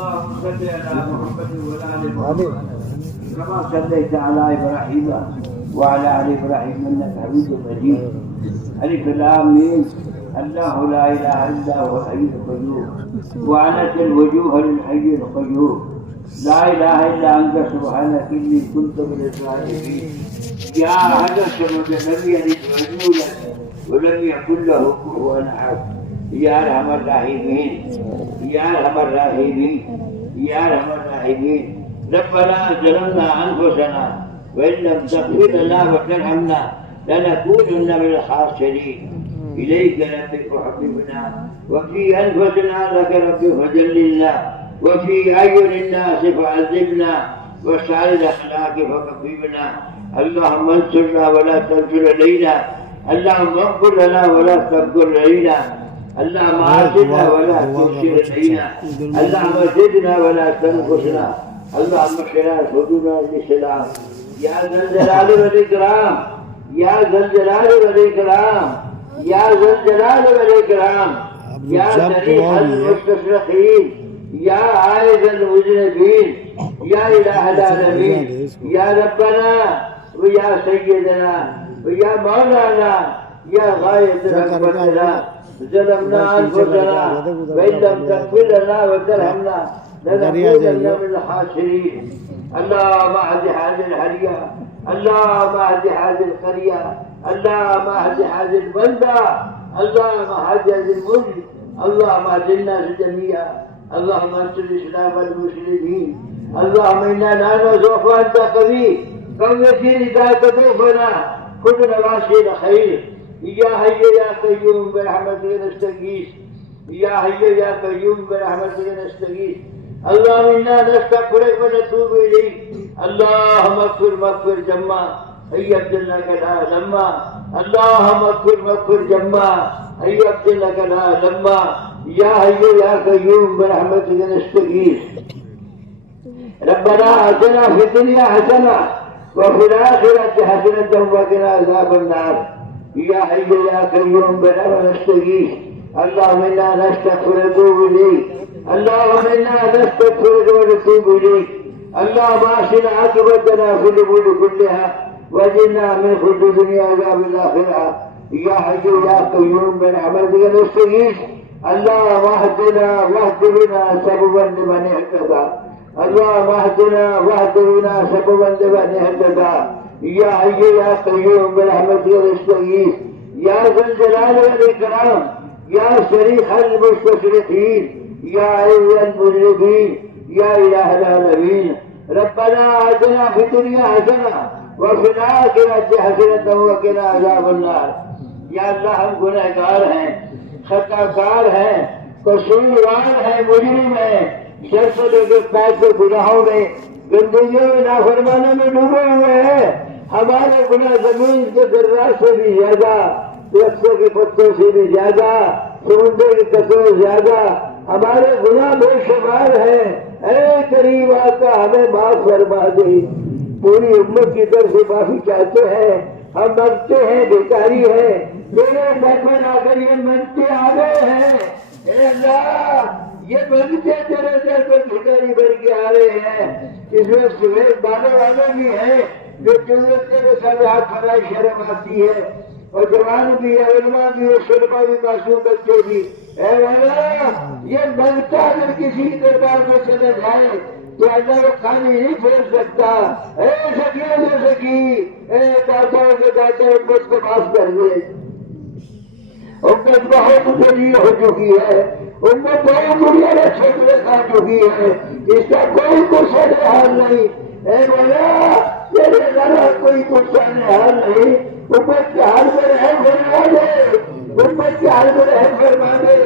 اللهم صل على محمد وعلى ال محمد كما صليت على ابراهيم وعلى ال ابراهيم انك حميد مجيد. الف لام ميم. الله لا اله الا هو الحي القيوم وعنت الوجوه للحي القيوم. لا اله الا انت سبحانك اني كنت من الظالمين. يا هذا السبب لم يلد ولم يكن له كفوا احد. يا ارحم الراحمين يا ارحم الراحمين يا ارحم الراحمين. ربنا ظلمنا انفسنا وان لم تغفر لنا وترحمنا لنكونن من الخاسرين. اليك ربك حبيبنا وفي انفسنا لك رب فجللنا وفي اعين الناس فعذبنا وسائر الاخلاق فكفينا. اللهم انصرنا ولا تنصر علينا. اللهم اغفر لنا ولا تغفر علينا. اللهم اعطنا ولا تنصر علينا. اللهم زدنا ولا تنقصنا. اللهم احفظنا حدودنا للسلام. يا ذا الجلال والاكرام يا ذا الجلال والاكرام يا ذا الجلال والاكرام. يا سريع المستصرخين يا عائد المذنبين يا اله العالمين. يا ربنا ويا سيدنا ويا مولانا يا غاية رحمتنا. ظلمنا انفسنا وان لم تغفر لنا وترحمنا لنكونن من الخاسرين. اللهم اهد هذه الحريه. اللهم اهد هذه القريه. اللهم اهد هذه البلده. اللهم اهد هذه الملك. اللهم اهد الناس جميعا. اللهم انصر الاسلام والمسلمين. اللهم انا لا نزوف وانت قوي قوي في رداك ضيفنا كل نواسي الخير. يا حي يا قيوم برحمتك نستغيث. يا حي يا قيوم برحمتك نستغيث. اللهم انا نستغفرك ونتوب اليك. اللهم اغفر جما ايبت لك لما. اللهم اغفر جما ايبت لك لما. يا حي يا قيوم برحمتك نستغيث. ربنا آتنا في الدنيا حسنة وفي الآخرة حسنة وقنا عذاب النار. يا حي يا قيوم برحمتك نستغيث. اللهم انا نستغفرك ونتوب اليك. اللهم انا نستغفرك ونتوب اليك. اللهم احسن عاقبتنا في الامور كلها واجعلنا من خزي الدنيا وعذاب الاخره. يا حي يا قيوم برحمتك نستغيث. اللهم اهدنا واهد بنا سببا لمن اهتدى. اللهم اهدنا واهد بنا سببا لمن اهتدى. يا حي يا قيوم برحمتك نستغيث. يا ذا الجلال والاكرام يا شريح المستشرقين يا عز المذنبين يا اله العالمين. ربنا آتنا في الدنيا حسنة وفي الآخرة حسنة وقنا عذاب النار. یا اللہ ہم گنہگار ہیں، خطا کار ہیں، قصوروار ہیں، مجرم ہیں، سر سے لے کے پیر کے گناہوں میں گندگیوں میں نافرمانوں میں ڈوبے ہوئے ہیں. ہمارے گناہ زمین کے ذرات سے بھی زیادہ، درختوں کے پتوں سے بھی زیادہ، سمندر کے قطروں سے زیادہ ہمارے گناہ بے شمار ہیں. اے کریم آقا ہمیں معاف فرما دے. پوری امت کی طرف سے معافی چاہتے ہیں. ہم منگتے ہیں، بیکاری ہے، میرے مہمان آ کر یہ منگتے آ گئے ہیں. اے اللہ یہ منگتے تیرے در پر بھکاری بن کے آ رہے ہیں. اس میں سویت بانے والے بھی ہیں جو ضرورت کے سامنے ہاتھ پھیلائی شرم آتی ہے، اور جوان بھی ہے، علماء بھی ہے، شرما بھی، معصوم بچے بھی. اے اللہ یہ منگتا اگر کسی دربار میں چلے جائے تو اللہ وہ کھانے نہیں پھیر سکتا. اے سکیوں سے سکی، اے داتاؤں کے داتا امت کو معاف کر دے. امت بہت بڑی ہو چکی ہے، امت بہت دنیا میں چھوٹے کھا چکی ہے، اس کا کوئی کچھ حال نہیں. اے مولا تیرے ذرا کوئی کچھ حال نہیں. امت کے حال میں رحم فرما دے، امت کے حال میں رحم فرما دے.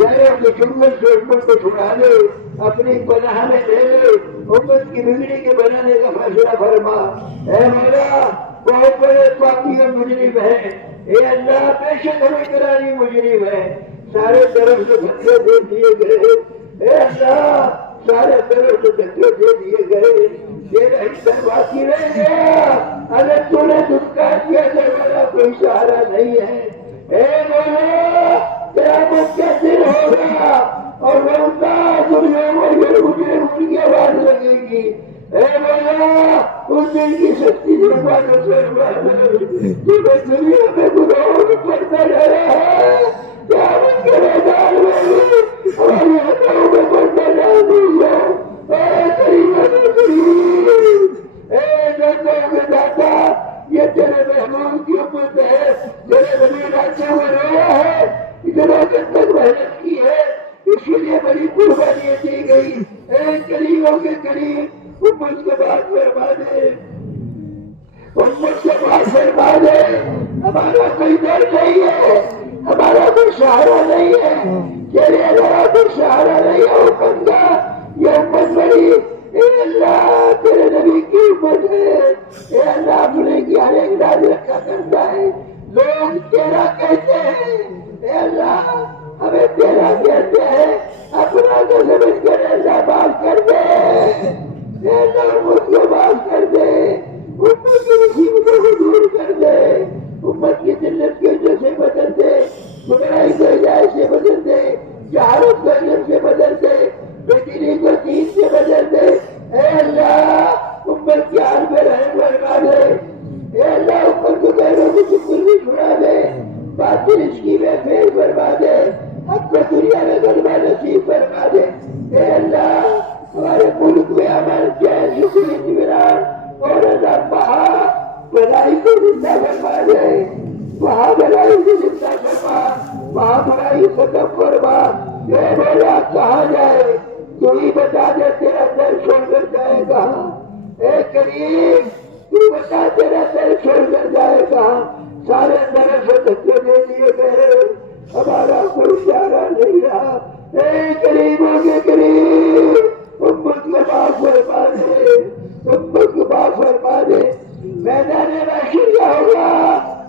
غیروں کی جنگل سے امت کو چھڑا دے، اپنی پناہ میں لے لے. امت کی بگڑی کے بنانے کا فیصلہ فرما. اے مولا بہت بڑے پاپی اور مجرم ہیں. اے اللہ بے شک ہمیں کرانی مجرم ہے، سارے طرف سے دھکے دے دیے گئے. اے اللہ سارے طرف سے دھکے دے دیے گئے. تیرا حصہ باقی رہ گیا. اگر تو نے دھکا دیا میرا کوئی سہارا نہیں ہے. اے مولا قیامت کا دن ہوگا اور دنیا میں ان دل کی سچی زبانوں سے تمہیں دنیا میں گناہوں میں پڑتا رہا ہے کیا ان کے میدان میں بھی ہماری ہاتھوں میں پڑتا نہ دیجیے اے کریم اے داتا میں داتا یہ تیرے محمود کی امت ہے تیرے نبی راجے میں رویا ہے اتنا دن تک محنت کی ہے اس کے لیے بڑی قربانیاں دی گئی اے قریبوں کے قریب امت کو بات فرما دے امت کو بات فرما دے ہمارا کوئی ڈر نہیں ہے ہمارا کوئی سہارا نہیں ہے تیرے علاوہ کوئی سہارا نہیں ہے امت کا یہ امت بڑی اے اللہ تیرے نبی کی امت ہے اے اللہ اپنے کی ہر ایک راز رکھا کرتا ہے لوگ تیرا کہتے ہیں اے اللہ ہمیں تیرا کہتے ہیں اپنا کو سمجھ کر اللہ معاف کر دے اے اللہ امت کو معاف کر دے امت کی مصیبتوں کو دور کر دے امت کی جنت کے وجہ سے بدل دے گمراہی کو ہدایت سے بدل دے جہالت کو علم سے بدل دے بےدینی کو دین سے بدل دے اے اللہ امت کے حال میں رحم فرما دے اے اللہ امت کو غیروں کی شکر بھی چھڑا دے باطل اس کی میں پھیر فرما دے حق کو دنیا میں غلبہ نصیب فرما دے اے اللہ ہمارے ملک میں عمل جائز شکر اطمینان اور رضا بہا بھلائی کو زندہ فرما دے وہاں بھلائی کو زندہ فرما وہاں بھلائی ختم فرما اے مولا کہاں جائے تو ہی بتا دے تیرا در چھوڑ کر جائے کہاں اے کریم تو بتا تیرا در چھوڑ کر جائے کہاں سارے طرف سے دھکے دے دیے گئے ہمارا کوئی چارہ نہیں رہا اے قریبوں کے قریب امت کو معاف فرما دے امت کو معاف فرما دے میدان محشر کیا ہوگا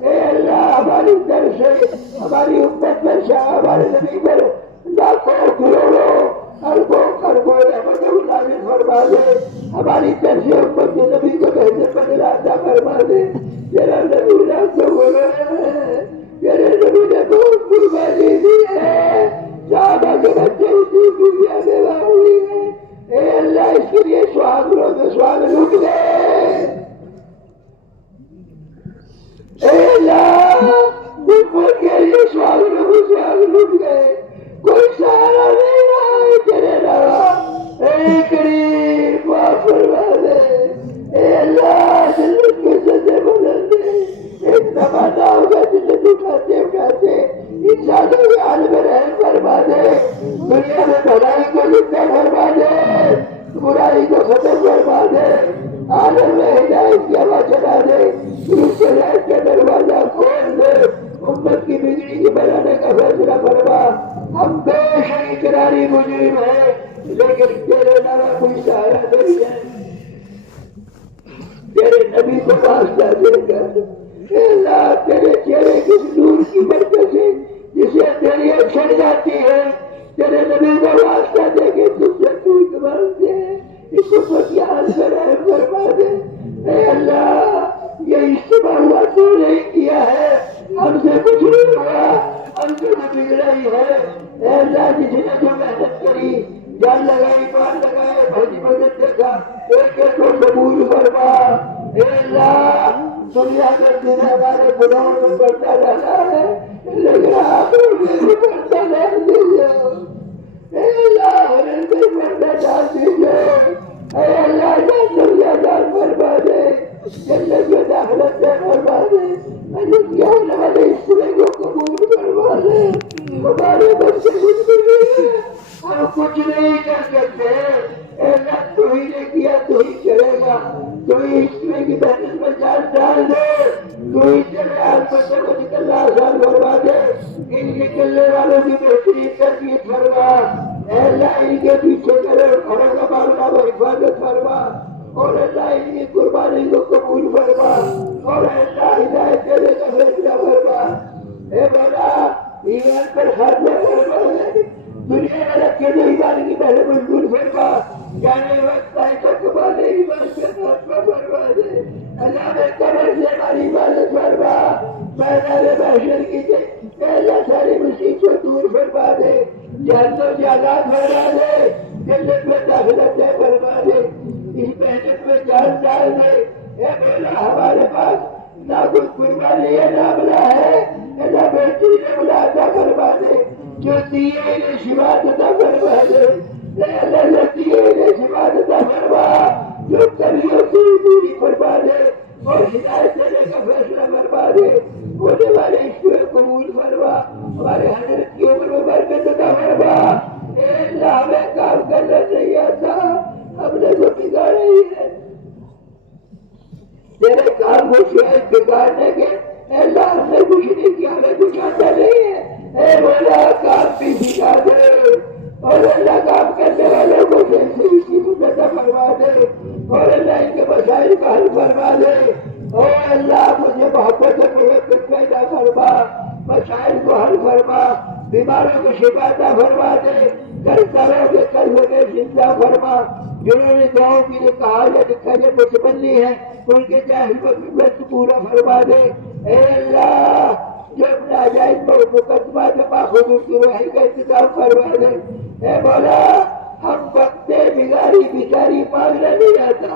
اے اللہ ہماری در سے ہماری امت پر سے ہمارے نبی پر لاکھوں کروڑوں اربوں خربوں رحمت نازل فرما دے ہماری در سے امت کے نبی کو بہتر بدل عطا فرما دے تیرا نبی رات کو بولے تیرے نبی نے بہت قربانی دی ہے صحابہ کے بچے اسی دنیا میں ہوئی ہے اے اللہ اس کے لیے سہاگروں میں سہاگ لوٹ گئے اے اللہ امت کے لیے سہاگروں میں سہاگ لوٹ گئے کوئی سہارا نہیں رہا تیرے علاوہ اے کریم معاف فرما دے اے اللہ جنت کو سزے بدل دے اتنا مانا ہوگا جنت اٹھاتے اٹھاتے انسانوں کے حال میں رحم فرما دے دنیا میں بھلائی کو زندہ فرما دے برائی کو ختم فرما دے عالم میں ہدایت کی ہوا چلا دے اس ہدایت کا دروازہ کھول دے امت کی بگڑی کی بنانے کا فیصلہ فرما ہم بے شک اقراری مجرم ہیں لیکن تیرے علاوہ کوئی سہارا نہیں ہے تیرے نبی کو واسطہ دے کر اے اللہ تیرے چہرے کی نور کی برکت سے جسے تیری چھڑ جاتی ہے تیرے نبی کو واسطہ دے کے تم سے ٹوٹ مانتے ہیں اس کو حال سے رحم فرما دے اے اللہ یہ اجتماع ہوا تو نہیں کیا ہے ہم سے کچھ نہیں ہوا ہم سے تو بگڑا ہی ہے اے اللہ جس نے جو محنت کری جان لگائی مان لگائے بھجی مدد دیکھا ایک ایک کو قبول فرما اے اللہ دنیا میں دن ہمارے گناہوں میں بڑھتا رہا ہے لیکن آپ بھی بڑھتا نہیں دیجیے اے اللہ ہمیں بھی بڑھتا ڈال دیجیے اے اللہ جان دنیا دار فرما دے جنت میں داخلت دے فرما دے جنت کے ہونے والے حصے کو قبول فرما دے ہمارے بچے کچھ نہیں ہے ہم کچھ نہیں کر سکتے اے اللہ تو ہی نے کیا تو ہی کرے گا تو ہی اس میں کی محنت میں جان ڈال دے تو ہی تیرے ہاتھ بچے کو نکلنا آسان فرما دے ان نکلنے والوں کی بہترین تربیت فرما اے اللہ ان کے پیچھے کرے گھروں کا معاملہ و حفاظت فرما اور اللہ ان کی قربانی کو قبول فرما اور اللہ ہدایت دینے کا فیصلہ فرما اے مولا ایمان پر خاتمہ فرما دے دنیا میں رکھے جو ایمان کی پہلے منظور فرما جانے وقت آئے تو کمانے ایمان کا خاتمہ فرما دے اللہ میں قبر سے ہماری عبادت فرما میدان محشر کی دے اے اللہ ساری مصیبت دور فرما دے جہنم سے آزاد فرما دے جنت میں داخلت دے فرما دے اس محنت میں جان ڈال دے. اے مولا ہمارے پاس نہ کوئی قربانی ہے نہ بلا ہے، نہ بیٹی نے بلا عطا فرما دے، جو دیے انہیں شفا عطا فرما دے. اے اللہ دیے انہیں شفا عطا فرما، جو کلیوں سے دوری فرما دے اور ہدایت دینے کا فیصلہ فرما دے. ہونے والے اس کو قبول فرما، ہمارے حضرت کی عمر میں برکت عطا فرما. اے اللہ ہمیں کام کرنا نہیں آتا، ہم نے تو بگاڑا ہی ہے. تیرے کام کو شاید بگاڑنے کے اے اللہ ہم نے کچھ نہیں کیا، ہمیں کچھ آتا نہیں ہے. اے مولا کام بھی سکھا دے اور اللہ کام کرنے والوں کو جیسے اسی کو عطا فرما دے اور اللہ ان کے مسائل کا حل فرما دے. اور اللہ مجھے محبت پیدا فرما، مسائل کو حل فرما، بیماروں کو شفا عطا فرما دے، کرتاروں کے قلب کے زندہ فرما. جنہوں نے دعاؤں کے لیے کہا یا لکھا یا متمنی ہے ان کے جاہل وقت پورا فرما دے. اے اللہ جو اپنے عجائب مقدمات ماخوذ کی وحی کا انتظام فرما دے. اے مولا ہم وقت بگاری بیچاری مانگنا نہیں آتا،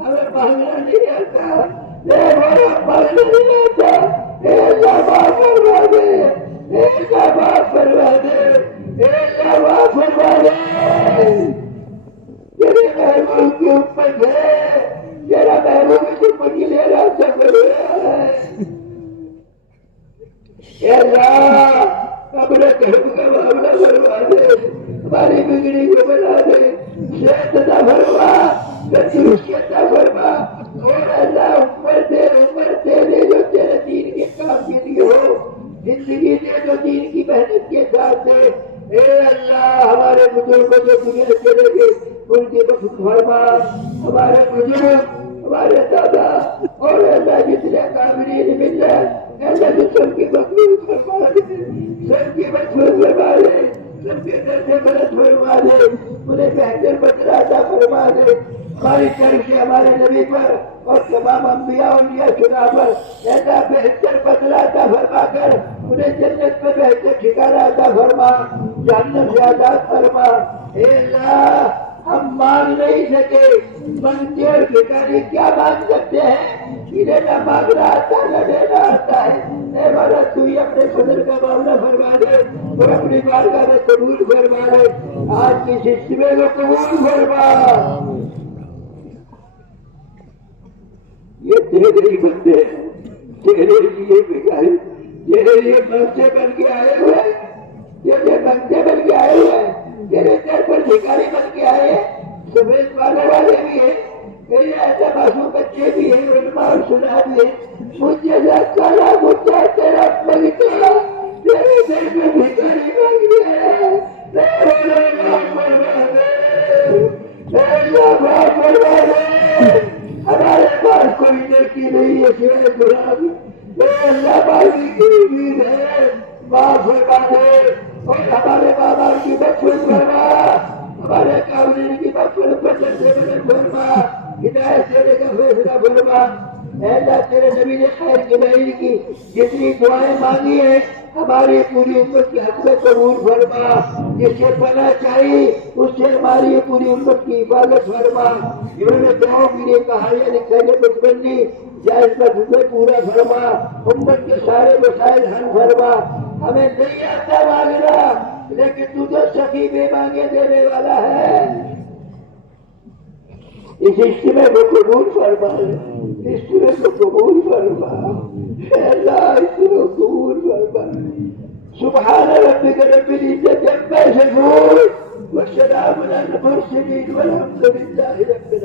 ہمیں مانگنا نہیں آتا. اے مولا مانگنا نہیں آتا. اے اللہ معاف فرما دے، اے اللہ معاف فرما دے، اے اللہ معاف فرما دے. تیرے محبوب کی امت ہے، تیرا محبوب کی امت کے لیے راستہ کر رہا ہے. اے اللہ اپنے گھر کا معاملہ فرما دے، ہماری بگڑی کو بنا دے، صحت عطا فرما، تندرستی عطا فرما. اور اللہ عمر دے جو تیرے دین کے کام کے لیے ہو، زندگی دے جو دین کی محنت کے ساتھ دے. اے اللہ ہمارے بزرگوں جو دنیا چلے گئے ان کی بخت فرما، ہمارے بزرگ ہمارے دادا اور اللہ جتنے کامرین مل رہے اللہ جو سب کی بخت فرما دے، سب کی بخت فرما دے، سب کے در سے مدد فرما دے، انہیں بہتر بدلہ عطا فرما دے. ہماری طرف سے ہمارے نبی پر اور تمام انبیاء اولیاء شدہ پر ایسا بہتر بدلہ عطا فرما کر انہیں جنت میں بہتر ٹھکانہ عطا فرما، جہنم سے آزاد فرما. اے اللہ ہم مانگ نہیں سکے، منگتے اور ٹھکانے کیا مانگ سکتے ہیں؟ انہیں نہ مانگنا آتا نہ دینا آتا ہے. اے مولا تو ہی اپنے فضل کا معاملہ فرما دے اور اپنی بارگاہ میں قبول فرما دے. آج کی سلسلے کو قبول فرما. یہ تیرے ہی بندے ہیں، تیرے لیے بھکاری، تیرے لیے منگتے بن کے آئے ہوئے، تیرے منگتے بن کے آئے ہوئے، تیرے در پر بھکاری بن کے آئے. سفید پانے والے بھی ہیں، میرے ایسا معصوم بچے بھی ہیں، علماء اور سنا بھی ہیں. مجھے کالا مجھے تیرا منگتا تیرے در پر بھکاری مانگ دے. ہمارے پاس کوئی نیکی نہیں ہے سوائے قرآن. اے اللہ باقی کی امید ہے، معاف فرما دے اور ہمارے ماں باپ کی مغفرت فرما، ہمارے قابلین کی مغفرت بدل سے بدل فرما، ہدایت دینے کا فیصلہ فرما. اے اللہ تیرے نبی نے خیر کی نہیں کی، جتنی دعائیں مانگی ہیں ہماری پوری امت کی حق میں قبول فرما. جس سے پناہ چاہیے اس سے ہماری پوری امت کی حفاظت فرما. انہوں نے دعاؤں کے لیے کہا یا لکھا یا متمنی جائز کا حکم پورا فرما، امت کے سارے مسائل حل فرما. ہمیں نہیں آتا مانگنا لیکن تو تو سخی بے مانگے دینے والا ہے. اس اجتماع کو قبول فرما، اجتماع کو قبول فرما. اے اللہ اجتماع کو قبول فرما. سبحان ربك رب العزة عما يصفون وسلام على المرسلين والحمد لله رب العالمين.